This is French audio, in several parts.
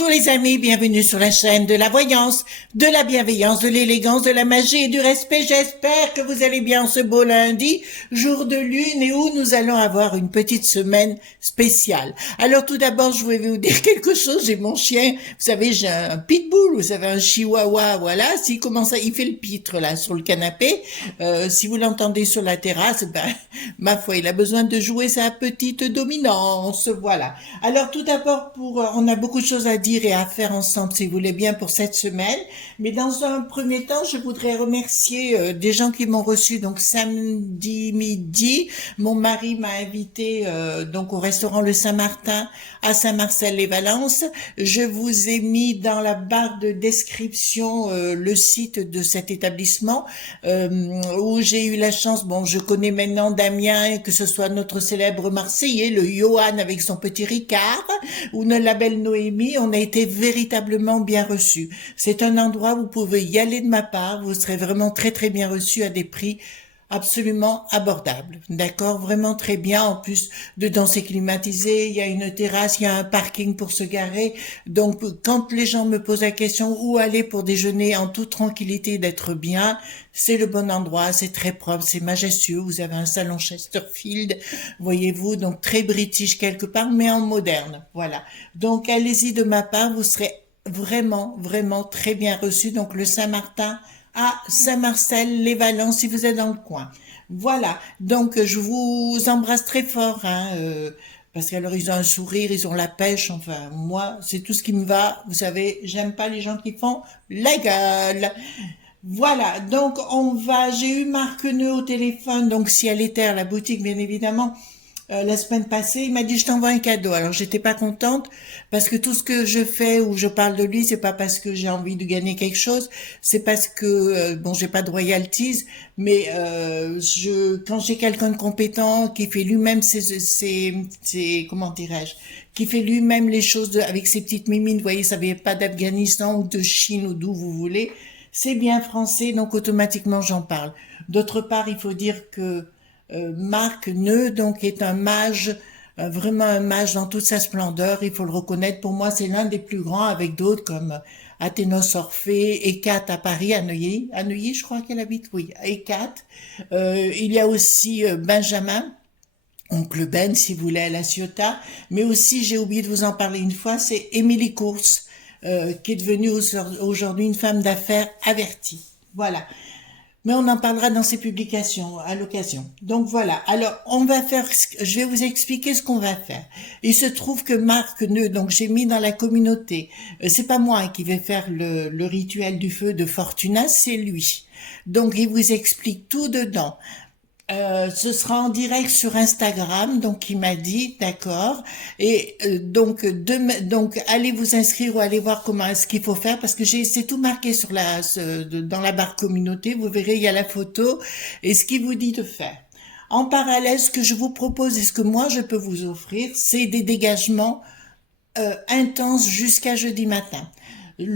Bonjour les amis, bienvenue sur la chaîne de la voyance, de la bienveillance, de l'élégance, de la magie et du respect. J'espère que vous allez bien ce beau lundi, jour de lune et où nous allons avoir une petite semaine spéciale. Alors tout d'abord, je vais vous dire quelque chose. J'ai mon chien, vous savez, j'ai un pitbull, vous savez, un chihuahua, voilà. S'il commence à, il fait le pitre là sur le canapé. Si vous l'entendez sur la terrasse, ben, ma foi, il a besoin de jouer sa petite dominance, voilà. Alors tout d'abord, on a beaucoup de choses à dire et à faire ensemble, si vous voulez bien, pour cette semaine. Mais dans un premier temps, je voudrais remercier des gens qui m'ont reçu. Donc samedi midi, mon mari m'a invité donc au restaurant Le Saint-Martin à Saint-Marcel-les-Valences. Je vous ai mis dans la barre de description le site de cet établissement où j'ai eu la chance. Bon, je connais maintenant Damien, que ce soit notre célèbre Marseillais, le Johan avec son petit Ricard, ou la belle Noémie. On a été véritablement bien reçus. C'est un endroit où vous pouvez y aller de ma part. Vous serez vraiment très très bien reçus à des prix absolument abordable, d'accord, vraiment très bien. En plus, dedans c'est climatisé, il y a une terrasse, il y a un parking pour se garer. Donc, quand les gens me posent la question où aller pour déjeuner en toute tranquillité, d'être bien, c'est le bon endroit. C'est très propre, c'est majestueux. Vous avez un salon Chesterfield, voyez-vous, donc très british quelque part, mais en moderne. Voilà. Donc, allez-y de ma part, vous serez vraiment, vraiment très bien reçus. Donc, le Saint-Martin à Saint-Marcel-les-Valences, si vous êtes dans le coin. Voilà, donc je vous embrasse très fort, parce qu'alors ils ont un sourire, ils ont la pêche, enfin moi c'est tout ce qui me va, vous savez, j'aime pas les gens qui font la gueule. Voilà, donc j'ai eu Marc Neu au téléphone, donc Ciel et Terre, la boutique bien évidemment. La semaine passée, il m'a dit je t'envoie un cadeau. Alors j'étais pas contente parce que tout ce que je fais ou je parle de lui, c'est pas parce que j'ai envie de gagner quelque chose, c'est parce que bon, j'ai pas de royalties, mais quand j'ai quelqu'un de compétent qui fait lui-même comment dirais-je, qui fait lui-même les choses avec ses petites mimines, vous voyez, ça vient pas d'Afghanistan ou de Chine ou d'où vous voulez, c'est bien français, donc automatiquement j'en parle. D'autre part, il faut dire que Marc Neu, donc, est un mage, vraiment un mage dans toute sa splendeur, il faut le reconnaître. Pour moi, c'est l'un des plus grands, avec d'autres comme Athénos Orphée, Hécate à Paris, à Neuilly, je crois qu'elle habite, oui, Hécate. Il y a aussi Benjamin, Oncle Ben, si vous voulez, à La Ciotat. Mais aussi, j'ai oublié de vous en parler une fois, c'est Émilie Course, qui est devenue aujourd'hui une femme d'affaires avertie. Voilà. Mais on en parlera dans ses publications à l'occasion. Donc voilà. Alors je vais vous expliquer ce qu'on va faire. Il se trouve que Marc Neu, donc j'ai mis dans la communauté. C'est pas moi qui vais faire le rituel du feu de Fortuna, c'est lui. Donc il vous explique tout dedans. Ce sera en direct sur Instagram, donc il m'a dit, d'accord. Et donc allez vous inscrire ou allez voir comment ce qu'il faut faire parce que c'est tout marqué dans la barre communauté. Vous verrez, il y a la photo et ce qu'il vous dit de faire. En parallèle, ce que je vous propose et ce que moi je peux vous offrir, c'est des dégagements intenses jusqu'à jeudi matin.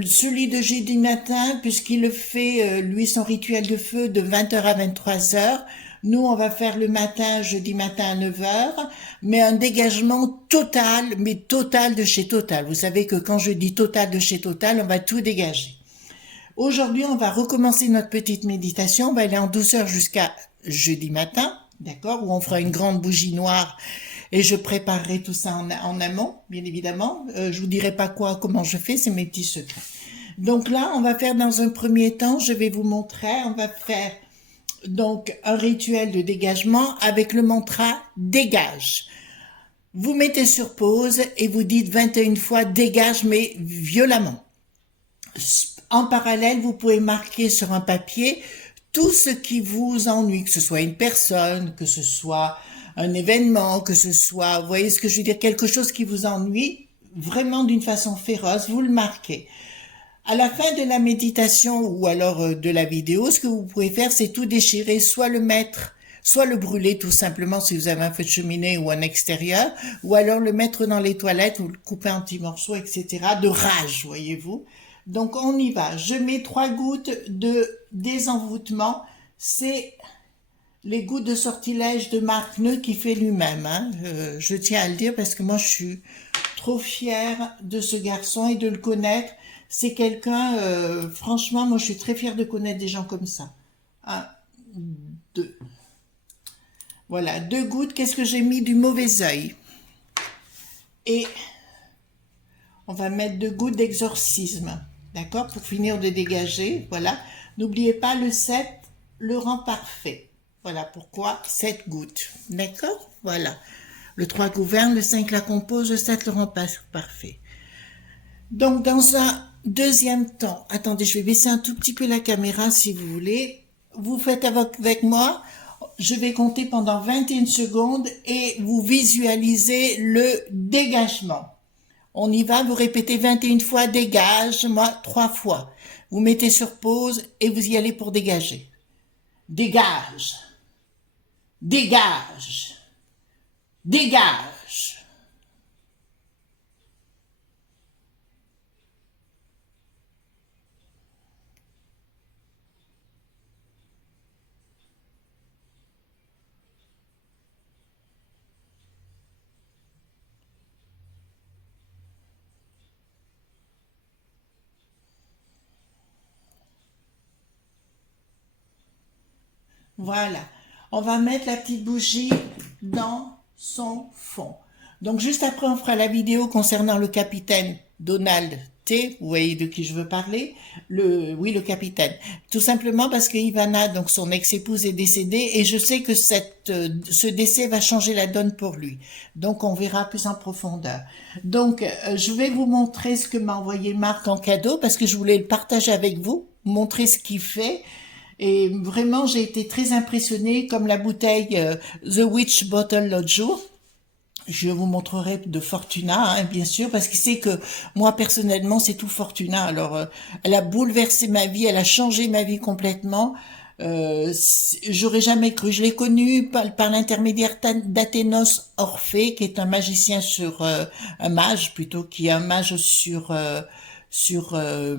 Celui de jeudi matin, puisqu'il le fait, lui, son rituel de feu de 20h à 23h. Nous, on va faire le matin, jeudi matin à 9h, mais un dégagement total, mais total de chez Total. Vous savez que quand je dis total de chez Total, on va tout dégager. Aujourd'hui, on va recommencer notre petite méditation. On va aller en douceur jusqu'à jeudi matin, d'accord, où on fera une grande bougie noire et je préparerai tout ça en amont, bien évidemment. Je vous dirai pas comment je fais, c'est mes petits secrets. Donc là, on va faire dans un premier temps, je vais vous montrer, on va faire donc un rituel de dégagement avec le mantra dégage. Vous mettez sur pause et vous dites 21 fois dégage mais violemment. En parallèle, vous pouvez marquer sur un papier tout ce qui vous ennuie, que ce soit une personne, que ce soit un événement, que ce soit, vous voyez ce que je veux dire, quelque chose qui vous ennuie vraiment d'une façon féroce, vous le marquez. À la fin de la méditation ou alors de la vidéo, ce que vous pouvez faire, c'est tout déchirer, soit le mettre, soit le brûler tout simplement si vous avez un feu de cheminée ou un extérieur, ou alors le mettre dans les toilettes ou le couper en petits morceaux, etc. de rage, voyez-vous. Donc on y va. Je mets 3 gouttes de désenvoûtement. C'est les gouttes de sortilège de Marc Neu qui fait lui-même. Je tiens à le dire parce que moi je suis trop fière de ce garçon et de le connaître. C'est quelqu'un, franchement, moi je suis très fière de connaître des gens comme ça. Un, deux. Voilà, 2 gouttes. Qu'est-ce que j'ai mis? Du mauvais œil. Et on va mettre 2 gouttes d'exorcisme. D'accord? Pour finir de dégager. Voilà. N'oubliez pas le 7 le rend parfait. Voilà pourquoi 7 gouttes. D'accord? Voilà. Le 3 gouverne, le 5 la compose, le 7 le rend parfait. Donc, dans un deuxième temps, attendez, je vais baisser un tout petit peu la caméra si vous voulez. Vous faites avec moi, je vais compter pendant 21 secondes et vous visualisez le dégagement. On y va, vous répétez 21 fois, dégage, moi 3 fois. Vous mettez sur pause et vous y allez pour dégager. Dégage, dégage, dégage. Voilà. On va mettre la petite bougie dans son fond. Donc, juste après, on fera la vidéo concernant le capitaine Donald T. Vous voyez de qui je veux parler? Oui, le capitaine. Tout simplement parce que Ivana, donc son ex-épouse, est décédée et je sais que ce décès va changer la donne pour lui. Donc, on verra plus en profondeur. Donc, je vais vous montrer ce que m'a envoyé Marc en cadeau parce que je voulais le partager avec vous, montrer ce qu'il fait. Et vraiment, j'ai été très impressionnée, comme la bouteille The Witch Bottle l'autre jour. Je vous montrerai de Fortuna, hein, bien sûr, parce que c'est que moi, personnellement, c'est tout Fortuna. Alors, elle a bouleversé ma vie, elle a changé ma vie complètement. J'aurais jamais cru. Je l'ai connue par l'intermédiaire d'Athénos Orphée, qui est un magicien un mage plutôt, qui est un mage sur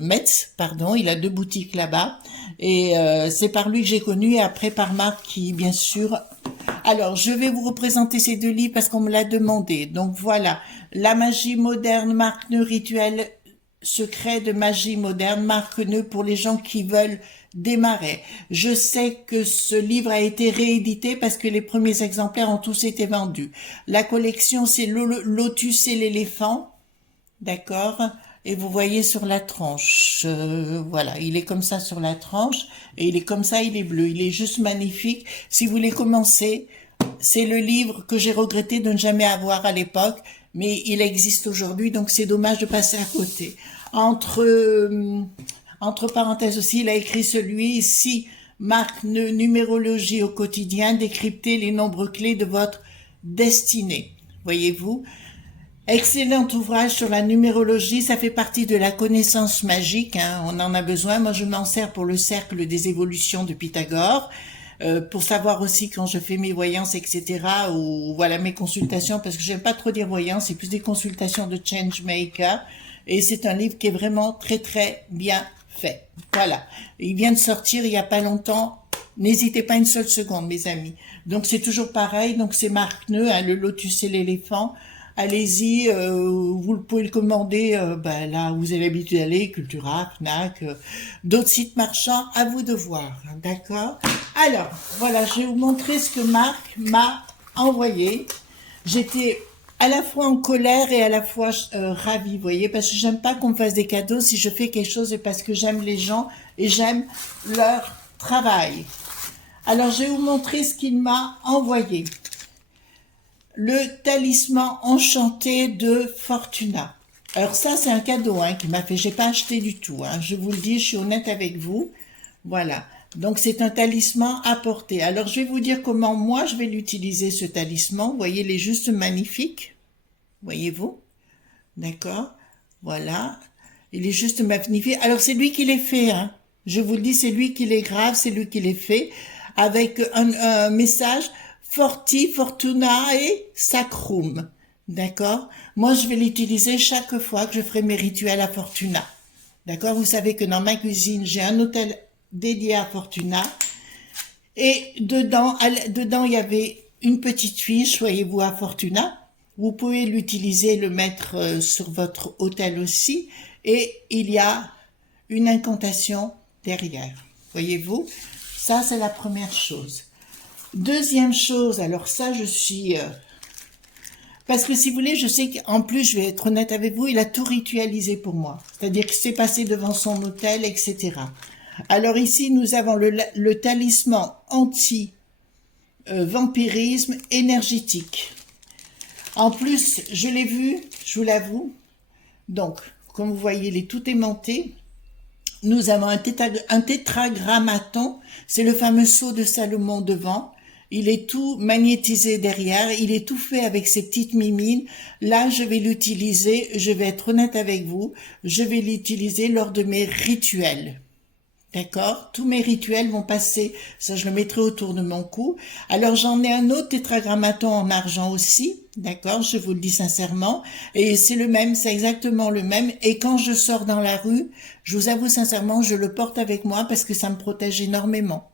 Metz, pardon, il a 2 boutiques là-bas, et c'est par lui que j'ai connu, et après par Marc qui, bien sûr... Alors, je vais vous représenter ces 2 livres parce qu'on me l'a demandé. Donc voilà, La magie moderne, Marc Neu, rituel secret de magie moderne, Marc Neu, pour les gens qui veulent démarrer. Je sais que ce livre a été réédité parce que les premiers exemplaires ont tous été vendus. La collection, c'est Lotus et l'éléphant, d'accord? Et vous voyez sur la tranche, voilà, il est comme ça sur la tranche, et il est comme ça, il est bleu, il est juste magnifique. Si vous voulez commencer, c'est le livre que j'ai regretté de ne jamais avoir à l'époque, mais il existe aujourd'hui, donc c'est dommage de passer à côté. Entre parenthèses aussi, il a écrit celui-ci, Marc Neu, numérologie au quotidien, décrypter les nombres clés de votre destinée. Voyez-vous? Excellent ouvrage sur la numérologie, ça fait partie de la connaissance magique, hein, on en a besoin. Moi, je m'en sers pour le cercle des évolutions de Pythagore, pour savoir aussi quand je fais mes voyances, etc., ou voilà mes consultations, parce que j'aime pas trop dire voyance, c'est plus des consultations de changemaker, et c'est un livre qui est vraiment très très bien fait. Voilà, il vient de sortir il y a pas longtemps. N'hésitez pas une seule seconde, mes amis. Donc c'est toujours pareil, donc c'est Marc Neu, hein, le lotus et l'éléphant. Allez-y, vous pouvez le commander là où vous avez l'habitude d'aller, Cultura, Fnac, d'autres sites marchands, à vous de voir, hein, d'accord? Alors, voilà, je vais vous montrer ce que Marc m'a envoyé. J'étais à la fois en colère et à la fois ravie, vous voyez, parce que j'aime pas qu'on me fasse des cadeaux. Si je fais quelque chose, c'est parce que j'aime les gens et j'aime leur travail. Alors, je vais vous montrer ce qu'il m'a envoyé. Le talisman enchanté de Fortuna. Alors ça, c'est un cadeau hein, qu'il m'a fait. J'ai pas acheté du tout. Hein. Je vous le dis, je suis honnête avec vous. Voilà. Donc c'est un talisman à porter. Alors je vais vous dire comment moi je vais l'utiliser ce talisman. Vous voyez, il est juste magnifique. Voyez-vous? D'accord. Voilà. Il est juste magnifique. Alors c'est lui qui les fait. Hein. Je vous le dis, c'est lui qui les grave, c'est lui qui les fait. Avec un message... Forti, Fortuna et Sacrum. D'accord? Moi, je vais l'utiliser chaque fois que je ferai mes rituels à Fortuna. D'accord? Vous savez que dans ma cuisine, j'ai un hôtel dédié à Fortuna. Et dedans, il y avait une petite fiche, voyez-vous, à Fortuna. Vous pouvez l'utiliser, le mettre sur votre autel aussi. Et il y a une incantation derrière. Voyez-vous? Ça, c'est la première chose. Deuxième chose, alors ça, je suis... parce que si vous voulez, je sais qu'en plus, je vais être honnête avec vous, il a tout ritualisé pour moi. C'est-à-dire qu'il s'est passé devant son autel, etc. Alors ici, nous avons le talisman anti-vampirisme énergétique. En plus, je l'ai vu, je vous l'avoue. Donc, comme vous voyez, il est tout aimanté. Nous avons un tétragrammaton, c'est le fameux sceau de Salomon devant. Il est tout magnétisé derrière, il est tout fait avec ces petites mimines. Là, je vais l'utiliser, je vais être honnête avec vous, je vais l'utiliser lors de mes rituels. D'accord? Tous mes rituels vont passer, ça je le mettrai autour de mon cou. Alors j'en ai un autre tétragrammaton en argent aussi, d'accord? Je vous le dis sincèrement. Et c'est le même, c'est exactement le même. Et quand je sors dans la rue, je vous avoue sincèrement, je le porte avec moi parce que ça me protège énormément.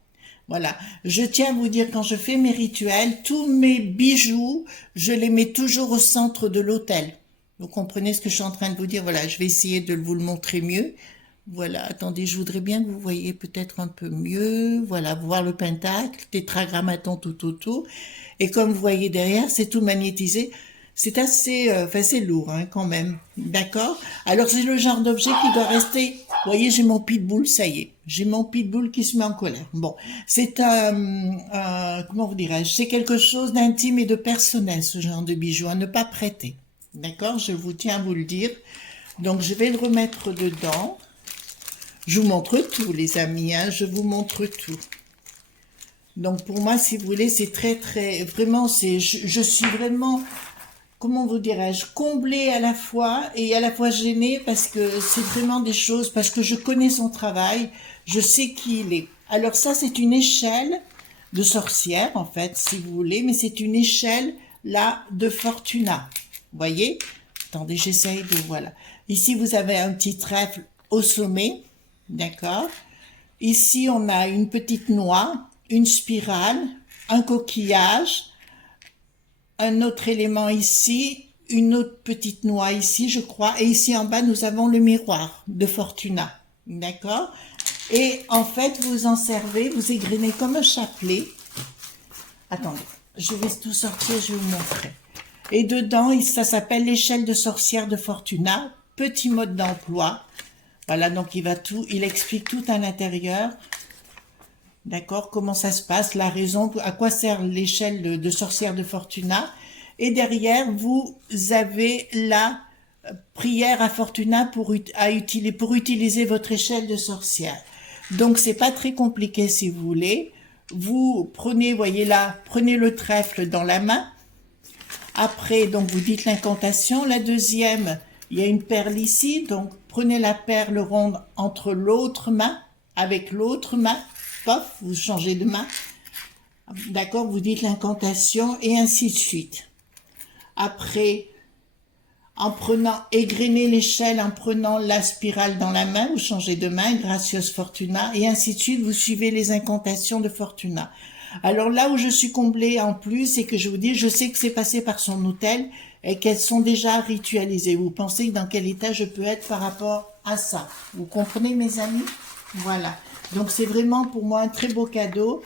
Voilà. Je tiens à vous dire, quand je fais mes rituels, tous mes bijoux, je les mets toujours au centre de l'autel. Vous comprenez ce que je suis en train de vous dire? Voilà, je vais essayer de vous le montrer mieux. Voilà, attendez, je voudrais bien que vous voyez peut-être un peu mieux. Voilà, voir le pentacle, tétragrammaton tout autour. Et comme vous voyez derrière, c'est tout magnétisé. C'est assez, enfin c'est lourd hein, quand même, d'accord? Alors c'est le genre d'objet qui doit rester. Vous voyez, j'ai mon pitbull, ça y est, j'ai mon pitbull qui se met en colère. Bon, c'est comment vous dirais-je? C'est quelque chose d'intime et de personnel, ce genre de bijou, à ne pas prêter, d'accord? Je vous tiens à vous le dire. Donc je vais le remettre dedans. Je vous montre tout, les amis, hein, je vous montre tout. Donc pour moi, si vous voulez, c'est très, vraiment, je suis vraiment, comment vous dirais-je, comblée à la fois et à la fois gênée parce que c'est vraiment des choses, parce que je connais son travail, je sais qui il est. Alors ça, c'est une échelle de sorcière, en fait, si vous voulez, mais c'est une échelle, là, de Fortuna. Vous voyez? Attendez, j'essaye de, voilà. Ici, vous avez un petit trèfle au sommet. D'accord. Ici, on a une petite noix, une spirale, un coquillage, un autre élément ici, une autre petite noix ici, je crois. Et ici, en bas, nous avons le miroir de Fortuna. D'accord. Et en fait, vous en servez, vous égrenez comme un chapelet. Attendez, je vais tout sortir, je vais vous montrer. Et dedans, ça s'appelle l'échelle de sorcière de Fortuna. Petit mode d'emploi. Voilà, donc il explique tout à l'intérieur, d'accord, comment ça se passe, la raison, à quoi sert l'échelle de sorcière de Fortuna. Et derrière, vous avez la prière à Fortuna pour utiliser votre échelle de sorcière. Donc, c'est pas très compliqué si vous voulez. Vous prenez, voyez là, prenez le trèfle dans la main. Après, donc, vous dites l'incantation. La deuxième, il y a une perle ici, donc prenez la perle ronde entre l'autre main, avec l'autre main, pof, vous changez de main, d'accord, vous dites l'incantation et ainsi de suite. Après, égrenez l'échelle en prenant la spirale dans la main, vous changez de main, Gracieuse Fortuna, et ainsi de suite, vous suivez les incantations de Fortuna. Alors là où je suis comblée en plus, c'est que je vous dis, je sais que c'est passé par son autel, et qu'elles sont déjà ritualisées. Vous pensez dans quel état je peux être par rapport à ça? Vous comprenez, mes amis? Voilà. Donc, c'est vraiment pour moi un très beau cadeau.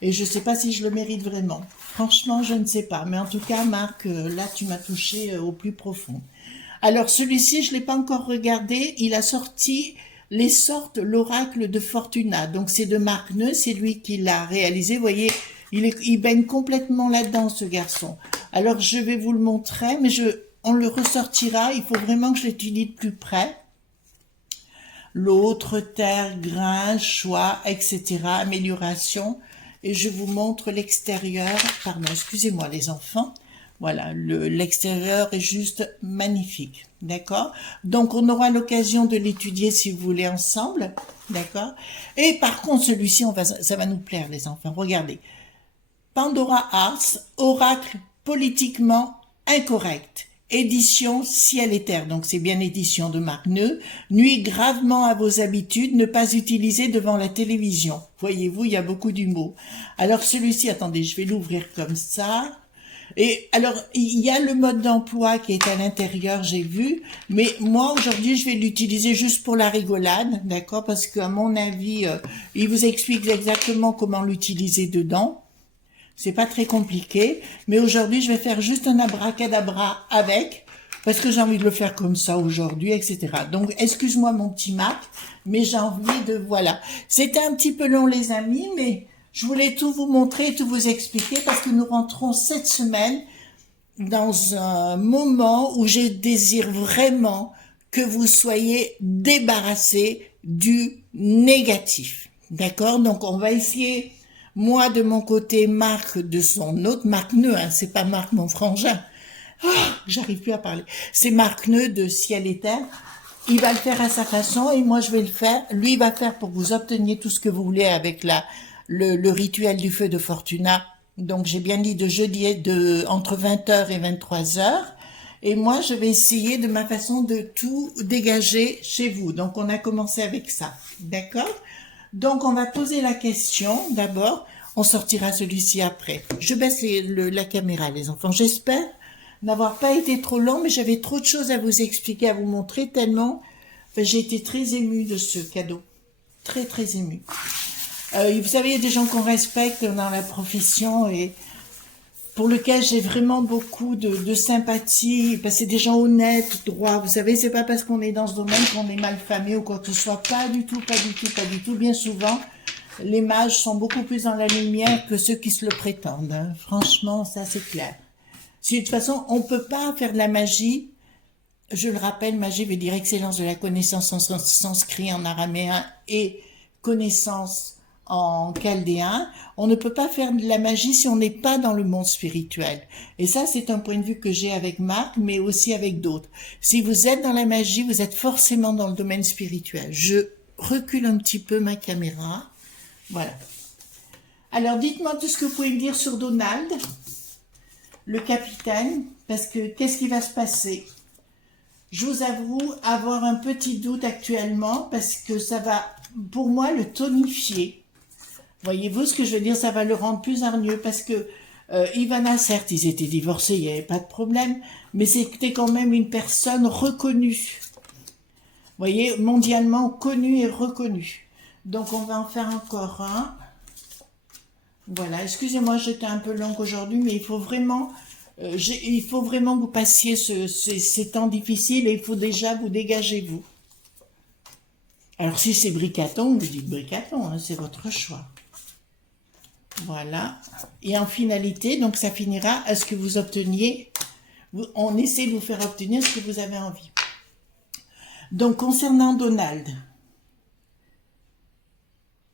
Et je ne sais pas si je le mérite vraiment. Franchement, je ne sais pas. Mais en tout cas, Marc, là, tu m'as touché au plus profond. Alors, celui-ci, je ne l'ai pas encore regardé. Il a sorti l'oracle de Fortuna. Donc, c'est de Marc Neu. C'est lui qui l'a réalisé. Vous voyez, il baigne complètement là-dedans, ce garçon. Alors, je vais vous le montrer, mais on le ressortira. Il faut vraiment que je l'étudie de plus près. L'autre, terre, grain, choix, etc. Amélioration. Et je vous montre l'extérieur. Pardon, excusez-moi les enfants. Voilà, l'extérieur est juste magnifique. D'accord? Donc, on aura l'occasion de l'étudier si vous voulez ensemble. D'accord? Et par contre, celui-ci, ça va nous plaire, les enfants. Regardez. Pandora Arts, oracle politiquement incorrect. Édition Ciel et Terre, donc c'est bien édition de Marc Neu. Nuit gravement à vos habitudes, ne pas utiliser devant la télévision. Voyez-vous, il y a beaucoup d'humour. Alors celui-ci, attendez, je vais l'ouvrir comme ça. Et alors, il y a le mode d'emploi qui est à l'intérieur, j'ai vu, mais moi aujourd'hui, je vais l'utiliser juste pour la rigolade, d'accord? Parce qu'à mon avis, il vous explique exactement comment l'utiliser dedans. C'est pas très compliqué, mais aujourd'hui, je vais faire juste un abracadabra avec, parce que j'ai envie de le faire comme ça aujourd'hui, etc. Donc, excuse-moi mon petit Mac, mais j'ai envie de, voilà. C'était un petit peu long, les amis, mais je voulais tout vous montrer, tout vous expliquer, parce que nous rentrons cette semaine dans un moment où je désire vraiment que vous soyez débarrassés du négatif. D'accord? Donc, on va essayer, moi de mon côté, Marc de son autre, Marc Neu, hein, c'est pas Marc mon frangin. J'arrive plus à parler. C'est Marc Neu de Ciel et Terre. Il va le faire à sa façon et moi je vais le faire. Lui il va faire pour que vous obteniez tout ce que vous voulez avec le rituel du feu de Fortuna. Donc j'ai bien dit de jeudi entre 20h et 23h. Et moi je vais essayer de ma façon de tout dégager chez vous. Donc on a commencé avec ça. D'accord? Donc on va poser la question d'abord. On sortira celui-ci après. Je baisse la caméra les enfants. J'espère n'avoir pas été trop long, mais j'avais trop de choses à vous expliquer, à vous montrer, tellement j'ai été très émue de ce cadeau. Très, très émue. Vous savez, il y a des gens qu'on respecte dans la profession et pour lesquels j'ai vraiment beaucoup de sympathie, parce que c'est des gens honnêtes, droits. Vous savez, c'est pas parce qu'on est dans ce domaine qu'on est mal famé ou quoi que ce soit. Pas du tout, pas du tout, pas du tout. Bien souvent, les mages sont beaucoup plus dans la lumière que ceux qui se le prétendent. Hein. Franchement, ça c'est clair. Si de toute façon, on peut pas faire de la magie. Je le rappelle, magie veut dire excellence de la connaissance en sanskrit, en araméen et connaissance en chaldéen. On ne peut pas faire de la magie si on n'est pas dans le monde spirituel. Et ça, c'est un point de vue que j'ai avec Marc, mais aussi avec d'autres. Si vous êtes dans la magie, vous êtes forcément dans le domaine spirituel. Je recule un petit peu ma caméra. Voilà. Alors, dites-moi tout ce que vous pouvez me dire sur Donald, le capitaine, parce que qu'est-ce qui va se passer? Je vous avoue avoir un petit doute actuellement parce que ça va, pour moi, le tonifier. Voyez-vous ce que je veux dire? Ça va le rendre plus hargneux parce que Ivana, certes, ils étaient divorcés, il n'y avait pas de problème, mais c'était quand même une personne reconnue. Voyez, mondialement connue et reconnue. Donc, on va en faire encore un. Voilà, excusez-moi, j'étais un peu longue aujourd'hui, mais il faut vraiment que vous passiez ces temps difficiles et il faut déjà vous dégager, vous. Alors, si c'est bricaton, vous dites bricaton, hein, c'est votre choix. Voilà. Et en finalité, donc ça finira à ce que vous obteniez. On essaie de vous faire obtenir ce que vous avez envie. Donc, concernant Donald.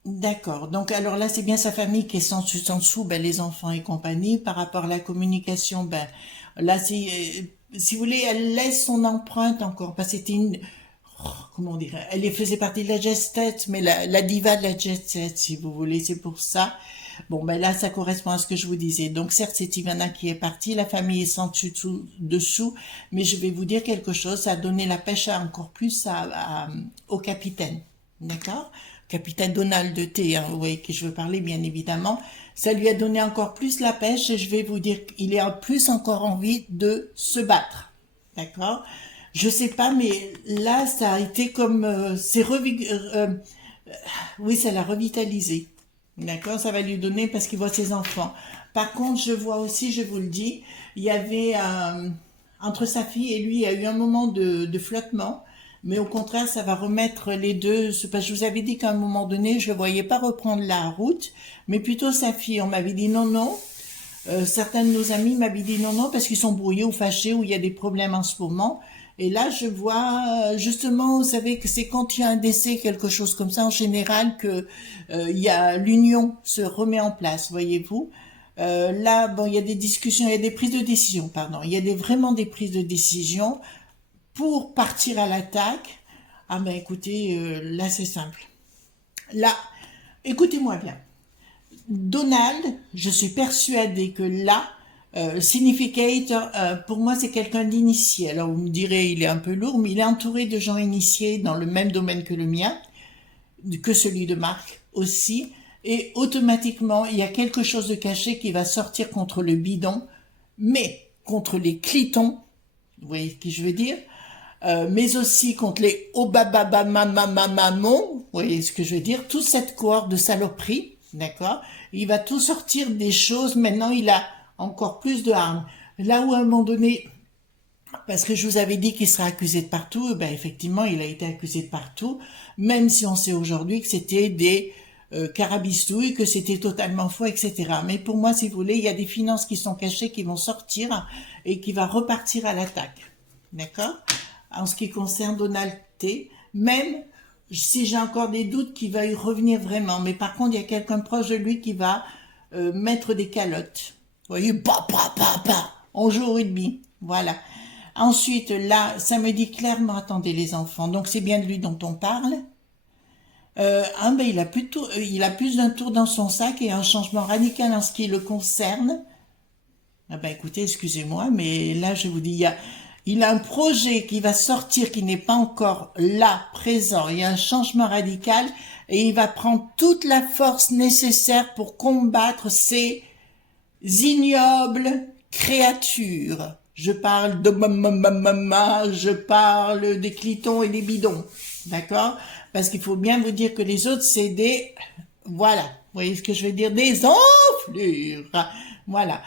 D'accord. Donc, alors là, c'est bien sa famille qui est sans dessus, sans dessous, ben, les enfants et compagnie. Par rapport à la communication, ben, là, si vous voulez, elle laisse son empreinte encore. Parce que c'était une, comment dire, elle faisait partie de la jet set, mais la diva de la jet set, si vous voulez, c'est pour ça. Bon, ben là, ça correspond à ce que je vous disais. Donc, certes, c'est Ivana qui est partie, la famille est sans dessous, mais je vais vous dire quelque chose, ça a donné la pêche encore plus au capitaine. D'accord? Capitaine Donald T, hein, vous voyez qui je veux parler, bien évidemment. Ça lui a donné encore plus la pêche et je vais vous dire qu'il a plus encore envie de se battre. D'accord? Je sais pas, mais là, ça a été comme... oui, ça l'a revitalisé. D'accord? Ça va lui donner parce qu'il voit ses enfants. Par contre, je vois aussi, je vous le dis, il y avait... entre sa fille et lui, il y a eu un moment de flottement. Mais au contraire, ça va remettre les deux. Parce que je vous avais dit qu'à un moment donné, je ne voyais pas reprendre la route, mais plutôt sa fille. On m'avait dit non, non. Certains de nos amis m'avaient dit non, non, parce qu'ils sont brouillés ou fâchés, ou il y a des problèmes en ce moment. Et là, je vois, justement, vous savez que c'est quand il y a un décès, quelque chose comme ça, en général, que il y a l'union se remet en place, voyez-vous. Là, bon, il y a des discussions, il y a des prises de décision, pardon. Il y a vraiment des prises de décision pour partir à l'attaque. Ah ben écoutez, là c'est simple. Là, écoutez-moi bien. Donald, je suis persuadée que là, Significator, pour moi c'est quelqu'un d'initié. Alors vous me direz, il est un peu lourd, mais il est entouré de gens initiés dans le même domaine que le mien, que celui de Marc aussi. Et automatiquement, il y a quelque chose de caché qui va sortir contre le bidon. mais contre les clitons, vous voyez ce que je veux dire, mais aussi contre les obababamamamamamons, vous voyez ce que je veux dire, toute cette cohorte de saloperies, d'accord, il va tout sortir des choses, maintenant il a encore plus de armes. Là où à un moment donné, parce que je vous avais dit qu'il serait accusé de partout, ben effectivement il a été accusé de partout, même si on sait aujourd'hui que c'était des carabistouilles, que c'était totalement faux, etc. Mais pour moi, si vous voulez, il y a des finances qui sont cachées, qui vont sortir et qui va repartir à l'attaque. D'accord? En ce qui concerne Donald T, même si j'ai encore des doutes qu'il va y revenir vraiment, mais par contre, il y a quelqu'un proche de lui qui va mettre des calottes. Vous voyez, on joue au rugby. Voilà. Ensuite, là, ça me dit clairement, attendez les enfants, donc c'est bien de lui dont on parle. Ben il a plus d'un tour dans son sac et un changement radical en ce qui le concerne. Ah ben écoutez, excusez-moi, mais là je vous dis, il a un projet qui va sortir qui n'est pas encore là, présent. Il y a un changement radical et il va prendre toute la force nécessaire pour combattre ces ignobles créatures. Je parle de je parle des clitons et des bidons. D'accord? Parce qu'il faut bien vous dire que les autres, c'est des... Voilà. Vous voyez ce que je veux dire? Des enflures. Voilà.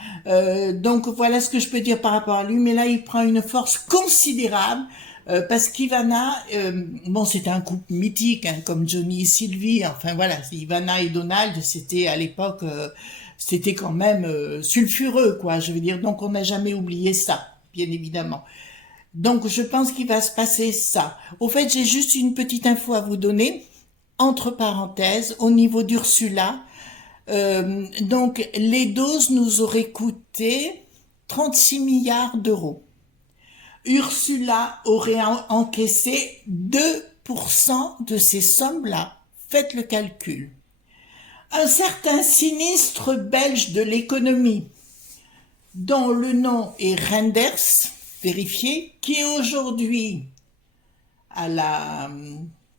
Donc, voilà ce que je peux dire par rapport à lui. Mais là, il prend une force considérable. Parce qu'Ivana, bon, c'était un couple mythique, hein, comme Johnny et Sylvie. Enfin, voilà. Ivana et Donald, c'était à l'époque... c'était quand même sulfureux, quoi. Je veux dire, donc on n'a jamais oublié ça, bien évidemment. Donc, je pense qu'il va se passer ça. Au fait, j'ai juste une petite info à vous donner, entre parenthèses, au niveau d'Ursula. Donc, les doses nous auraient coûté 36 milliards d'euros. Ursula aurait encaissé 2% de ces sommes-là. Faites le calcul. Un certain sinistre belge de l'économie, dont le nom est Renders, vérifié, qui est aujourd'hui à la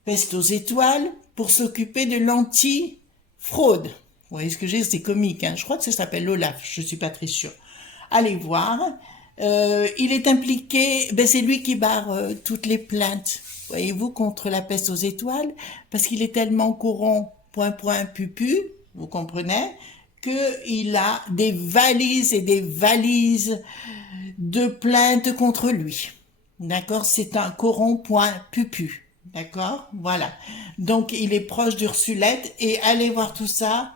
peste aux étoiles pour s'occuper de l'anti-fraude. Vous voyez ce que j'ai, c'est comique, hein. Je crois que ça s'appelle l'Olaf, je suis pas très sûre. Allez voir. Il est impliqué, ben c'est lui qui barre toutes les plaintes, voyez-vous, contre la peste aux étoiles, parce qu'il est tellement courant, pupu, vous comprenez, qu'il a des valises et des valises de plaintes contre lui. D'accord? C'est un pupu. D'accord? Voilà. Donc, il est proche d'Ursulette et allez voir tout ça.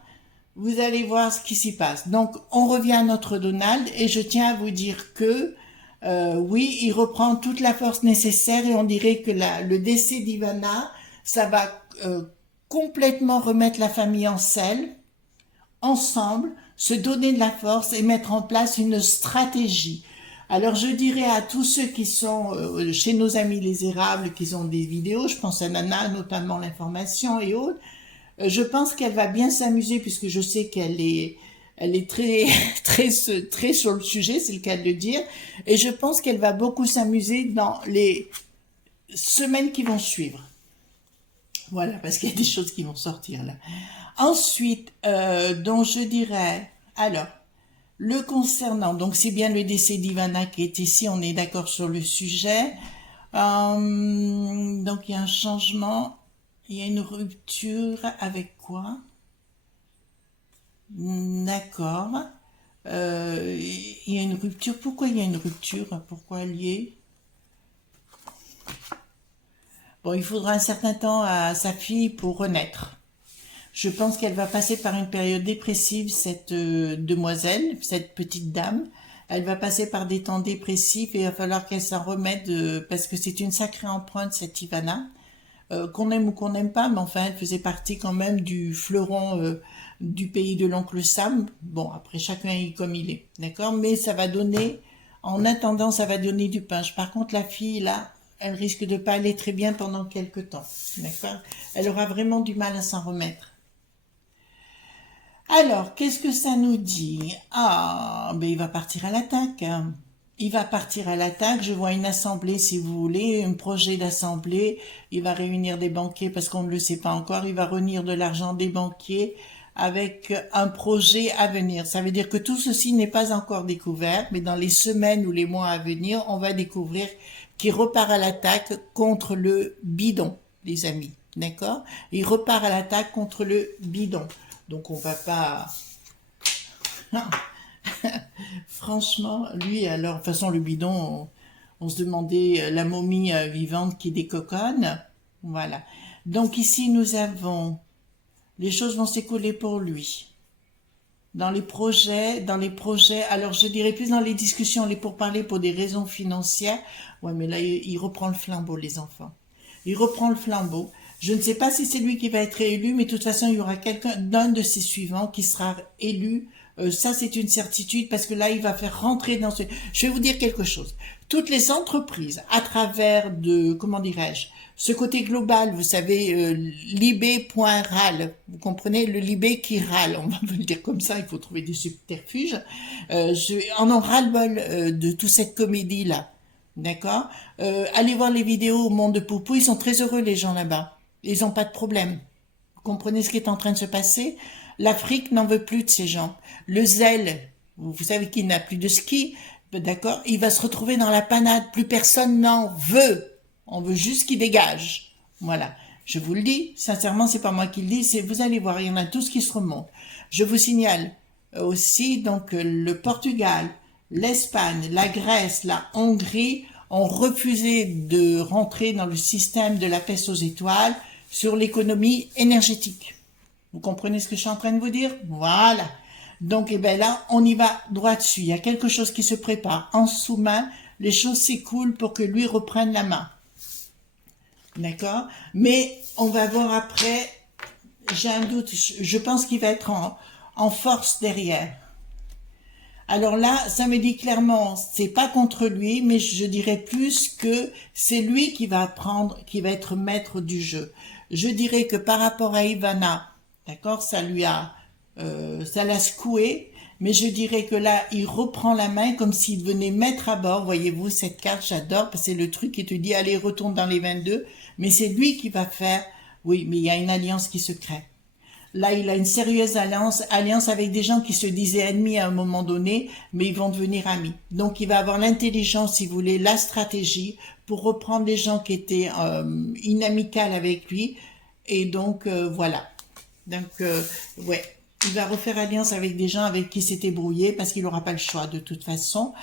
Vous allez voir ce qui s'y passe. Donc, on revient à notre Donald et je tiens à vous dire que oui, il reprend toute la force nécessaire et on dirait que le décès d'Ivana, ça va complètement remettre la famille en selle, ensemble, se donner de la force et mettre en place une stratégie. Alors je dirais à tous ceux qui sont chez nos amis les érables, qui ont des vidéos, je pense à Nana, notamment l'information et autres, je pense qu'elle va bien s'amuser puisque je sais qu'elle est très, très sur le sujet, c'est le cas de le dire, et je pense qu'elle va beaucoup s'amuser dans les semaines qui vont suivre. Voilà, parce qu'il y a des choses qui vont sortir là. Ensuite, donc je dirais, alors, le concernant, donc c'est bien le décès d'Ivana qui est ici, on est d'accord sur le sujet. Donc il y a un changement, il y a une rupture avec quoi? D'accord. Il y a une rupture. Pourquoi il y a une rupture? Pourquoi liée? Bon, il faudra un certain temps à sa fille pour renaître. Je pense qu'elle va passer par une période dépressive, cette demoiselle, cette petite dame. Elle va passer par des temps dépressifs et il va falloir qu'elle s'en remette parce que c'est une sacrée empreinte, cette Ivana. Qu'on aime ou qu'on n'aime pas, mais enfin, elle faisait partie quand même du fleuron du pays de l'oncle Sam. Bon, après, chacun est comme il est, d'accord? Mais ça va donner, en attendant, ça va donner du punch. Par contre, la fille, là, elle risque de pas aller très bien pendant quelques temps, d'accord? Elle aura vraiment du mal à s'en remettre. Alors, qu'est-ce que ça nous dit? Ah, ben il va partir à l'attaque, hein. Il va partir à l'attaque, je vois une assemblée si vous voulez, un projet d'assemblée, il va réunir des banquiers parce qu'on ne le sait pas encore, il va réunir de l'argent des banquiers, avec un projet à venir. Ça veut dire que tout ceci n'est pas encore découvert, mais dans les semaines ou les mois à venir, on va découvrir qu'il repart à l'attaque contre le bidon, les amis. D'accord? Il repart à l'attaque contre le bidon. Donc on va pas... Franchement, lui, alors, de toute façon, le bidon, on se demandait la momie vivante qui décoconne. Voilà. Donc ici, nous avons... Les choses vont s'écouler pour lui. Dans les projets, alors je dirais plus dans les discussions, les pourparlers pour des raisons financières. Ouais, mais là, il reprend le flambeau, les enfants. Il reprend le flambeau. Je ne sais pas si c'est lui qui va être élu, mais de toute façon, il y aura quelqu'un d'un de ses suivants qui sera élu. Ça, c'est une certitude parce que là, il va faire rentrer dans ce... Je vais vous dire quelque chose. Toutes les entreprises, à travers de, comment dirais-je, ce côté global, vous savez, libé.ral, vous comprenez, le libé qui râle, on va le dire comme ça, il faut trouver des subterfuges, en ont ras-le-bol de toute cette comédie-là, d'accord. Allez voir les vidéos au Monde de Poupou, ils sont très heureux les gens là-bas, ils n'ont pas de problème. Vous comprenez ce qui est en train de se passer? L'Afrique n'en veut plus de ces gens. Le zèle, vous savez qu'il n'a plus de ski, d'accord, il va se retrouver dans la panade, plus personne n'en veut. On veut juste qu'il dégage. Voilà. Je vous le dis, sincèrement, c'est pas moi qui le dis, c'est, vous allez voir, il y en a tous qui se remontent. Je vous signale aussi, donc, le Portugal, l'Espagne, la Grèce, la Hongrie ont refusé de rentrer dans le système de la peste aux étoiles sur l'économie énergétique. Vous comprenez ce que je suis en train de vous dire? Voilà. Donc, eh ben là, on y va droit dessus. Il y a quelque chose qui se prépare en sous-main. Les choses s'écoulent pour que lui reprenne la main. D'accord? Mais on va voir après, j'ai un doute, je pense qu'il va être en force derrière. Alors là, ça me dit clairement, c'est pas contre lui, mais je dirais plus que c'est lui qui va apprendre, qui va être maître du jeu. Je dirais que par rapport à Ivana, d'accord, ça l'a secoué, mais je dirais que là, il reprend la main comme s'il venait mettre à bord. Voyez-vous, cette carte, j'adore, parce que c'est le truc qui te dit, allez, retourne dans les 22. Mais c'est lui qui va faire, oui, mais il y a une alliance qui se crée. Là, il a une sérieuse alliance avec des gens qui se disaient ennemis à un moment donné, mais ils vont devenir amis. Donc, il va avoir l'intelligence, si vous voulez, la stratégie pour reprendre les gens qui étaient inamicales avec lui. Et donc, voilà. Donc, ouais. Il va refaire alliance avec des gens avec qui s'était brouillé parce qu'il n'aura pas le choix de toute façon.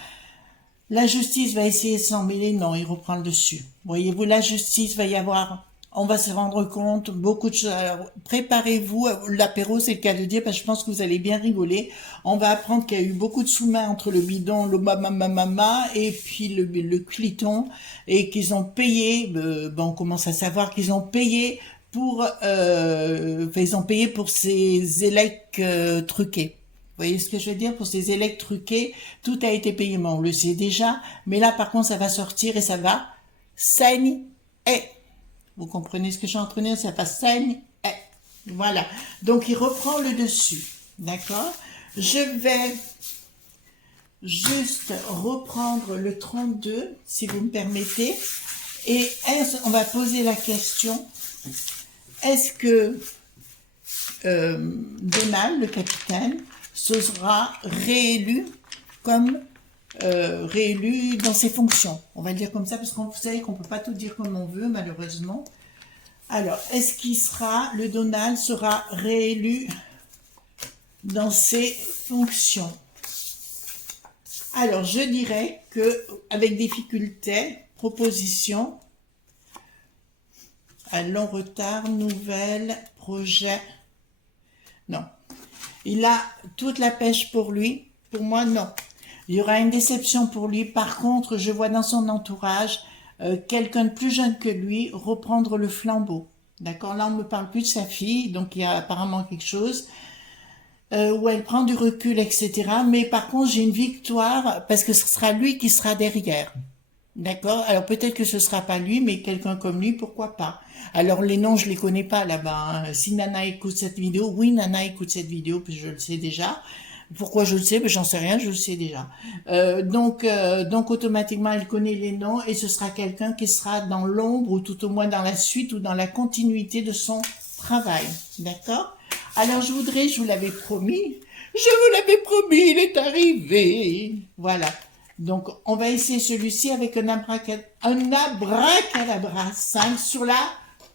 La justice va essayer de s'en mêler. Non, il reprend le dessus. Voyez-vous, la justice va y avoir... On va se rendre compte, beaucoup de choses. Alors, préparez-vous, l'apéro, c'est le cas de dire, parce que je pense que vous allez bien rigoler. On va apprendre qu'il y a eu beaucoup de sous-mains entre le bidon, le mama, et puis le cliton, et qu'ils ont payé, bon, on commence à savoir qu'ils ont payé pour, ils ont payé pour ces élects truqués. Vous voyez ce que je veux dire? Pour ces élects truqués, tout a été payé, mais on le sait déjà. Mais là, par contre, ça va sortir et ça va saigner. Vous comprenez ce que je suis en train de dire? Ça va saigner. Voilà. Donc, il reprend le dessus. D'accord? Je vais juste reprendre le 32, si vous me permettez. Et on va poser la question. Est-ce que Donald, le capitaine, sera réélu comme réélu dans ses fonctions? On va le dire comme ça, parce que vous savez qu'on ne peut pas tout dire comme on veut, malheureusement. Alors, est-ce qu'il sera, le Donald sera réélu dans ses fonctions? Alors, je dirais que, avec difficulté, proposition, à long retard, nouvelle, projet. Non. Il a toute la pêche pour lui. Pour moi, non. Il y aura une déception pour lui. Par contre, je vois dans son entourage quelqu'un de plus jeune que lui reprendre le flambeau. D'accord? Là, on ne me parle plus de sa fille, donc il y a apparemment quelque chose où elle prend du recul, etc. Mais par contre, j'ai une victoire parce que ce sera lui qui sera derrière. D'accord? Alors peut-être que ce sera pas lui, mais quelqu'un comme lui, pourquoi pas? Alors les noms, je les connais pas là-bas. Hein. Si Nana écoute cette vidéo, oui, Nana écoute cette vidéo, puis je le sais déjà. Pourquoi je le sais? Ben, j'en sais rien, je le sais déjà. Donc automatiquement, elle connaît les noms et ce sera quelqu'un qui sera dans l'ombre ou tout au moins dans la suite ou dans la continuité de son travail. D'accord? Alors je vous l'avais promis, il est arrivé. Voilà. Donc on va essayer celui-ci avec un abracadabra 5 sur la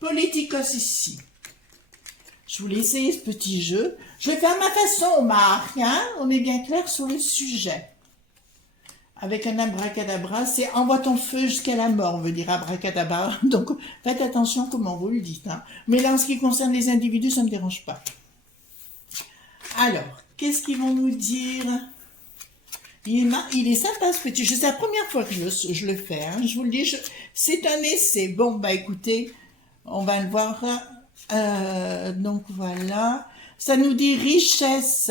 politicos ici. Je voulais essayer ce petit jeu. Je vais faire à ma façon, Marc, hein. On est bien clair sur le sujet. Avec un abracadabra, c'est envoie ton feu jusqu'à la mort, on veut dire abracadabra. Donc, faites attention comment vous le dites, hein. Mais là, en ce qui concerne les individus, ça ne me dérange pas. Alors, qu'est-ce qu'ils vont nous dire? Il est sympa ce petit jeu. C'est la première fois que je le fais, hein. Je vous le dis, c'est un essai. Bon, bah écoutez, on va le voir. Donc voilà. Ça nous dit richesse.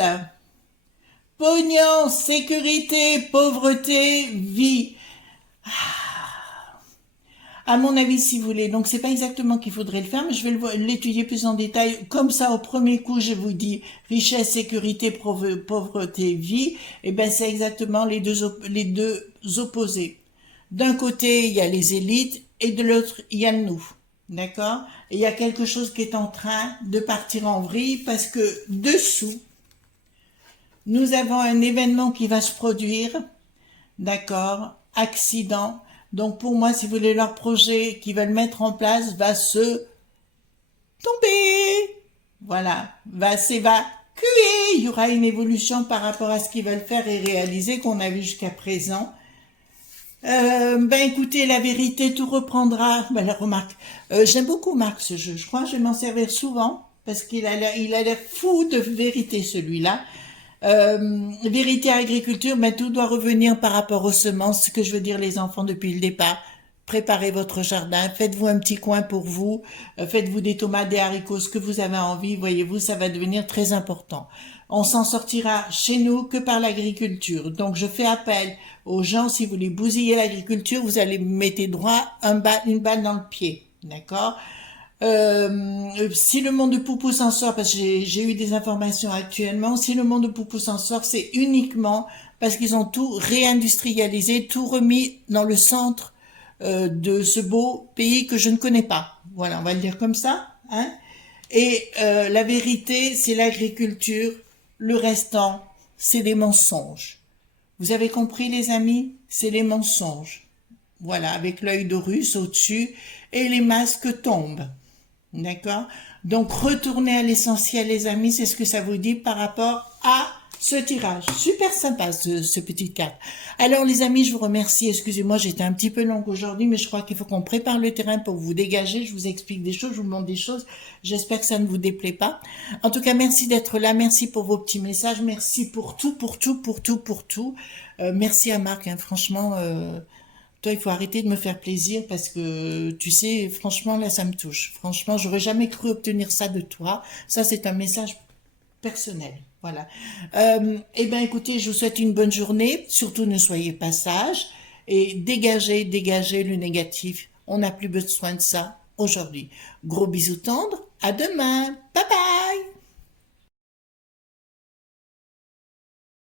Pognon, sécurité, pauvreté, vie. À mon avis, si vous voulez. Donc, c'est pas exactement qu'il faudrait le faire, mais je vais l'étudier plus en détail. Comme ça, au premier coup, je vous dis richesse, sécurité, pauvreté, vie. Et ben, c'est exactement les deux opposés. D'un côté, il y a les élites et de l'autre, il y a nous. D'accord? Et il y a quelque chose qui est en train de partir en vrille parce que dessous, nous avons un événement qui va se produire, d'accord, accident. Donc pour moi, si vous voulez, leur projet qu'ils veulent mettre en place va se tomber. Voilà, va s'évacuer. Il y aura une évolution par rapport à ce qu'ils veulent faire et réaliser qu'on a vu jusqu'à présent. Ben écoutez, la vérité, tout reprendra. Ben la remarque, j'aime beaucoup Marc ce jeu. Je crois que je vais m'en servir souvent parce qu'il a l'air fou de vérité celui-là. Vérité agriculture, mais tout doit revenir par rapport aux semences, ce que je veux dire les enfants depuis le départ. Préparez votre jardin, faites-vous un petit coin pour vous, faites-vous des tomates, des haricots, ce que vous avez envie, voyez-vous, ça va devenir très important. On s'en sortira chez nous que par l'agriculture. Donc je fais appel aux gens, si vous voulez bousiller l'agriculture, vous allez mettre droit une balle dans le pied, d'accord? Si le monde de Poupou s'en sort, parce que j'ai eu des informations actuellement, si le monde de Poupou s'en sort, c'est uniquement parce qu'ils ont tout réindustrialisé, tout remis dans le centre de ce beau pays que je ne connais pas. Voilà, on va le dire comme ça, hein. Et la vérité, c'est l'agriculture. Le restant, c'est des mensonges. Vous avez compris, les amis? C'est les mensonges. Voilà, avec l'œil de Russe au-dessus et les masques tombent. D'accord? Donc, retournez à l'essentiel, les amis, c'est ce que ça vous dit par rapport à ce tirage. Super sympa, ce petit carte. Alors, les amis, je vous remercie. Excusez-moi, j'étais un petit peu longue aujourd'hui, mais je crois qu'il faut qu'on prépare le terrain pour vous dégager. Je vous explique des choses, je vous montre des choses. J'espère que ça ne vous déplaît pas. En tout cas, merci d'être là. Merci pour vos petits messages. Merci pour tout, pour tout, pour tout, pour tout. Merci à Marc, hein, franchement... Toi, il faut arrêter de me faire plaisir parce que, tu sais, franchement, là, ça me touche. Franchement, j'aurais jamais cru obtenir ça de toi. Ça, c'est un message personnel. Voilà. Eh bien, écoutez, je vous souhaite une bonne journée. Surtout, ne soyez pas sages et dégagez le négatif. On n'a plus besoin de ça aujourd'hui. Gros bisous tendres. À demain. Bye bye.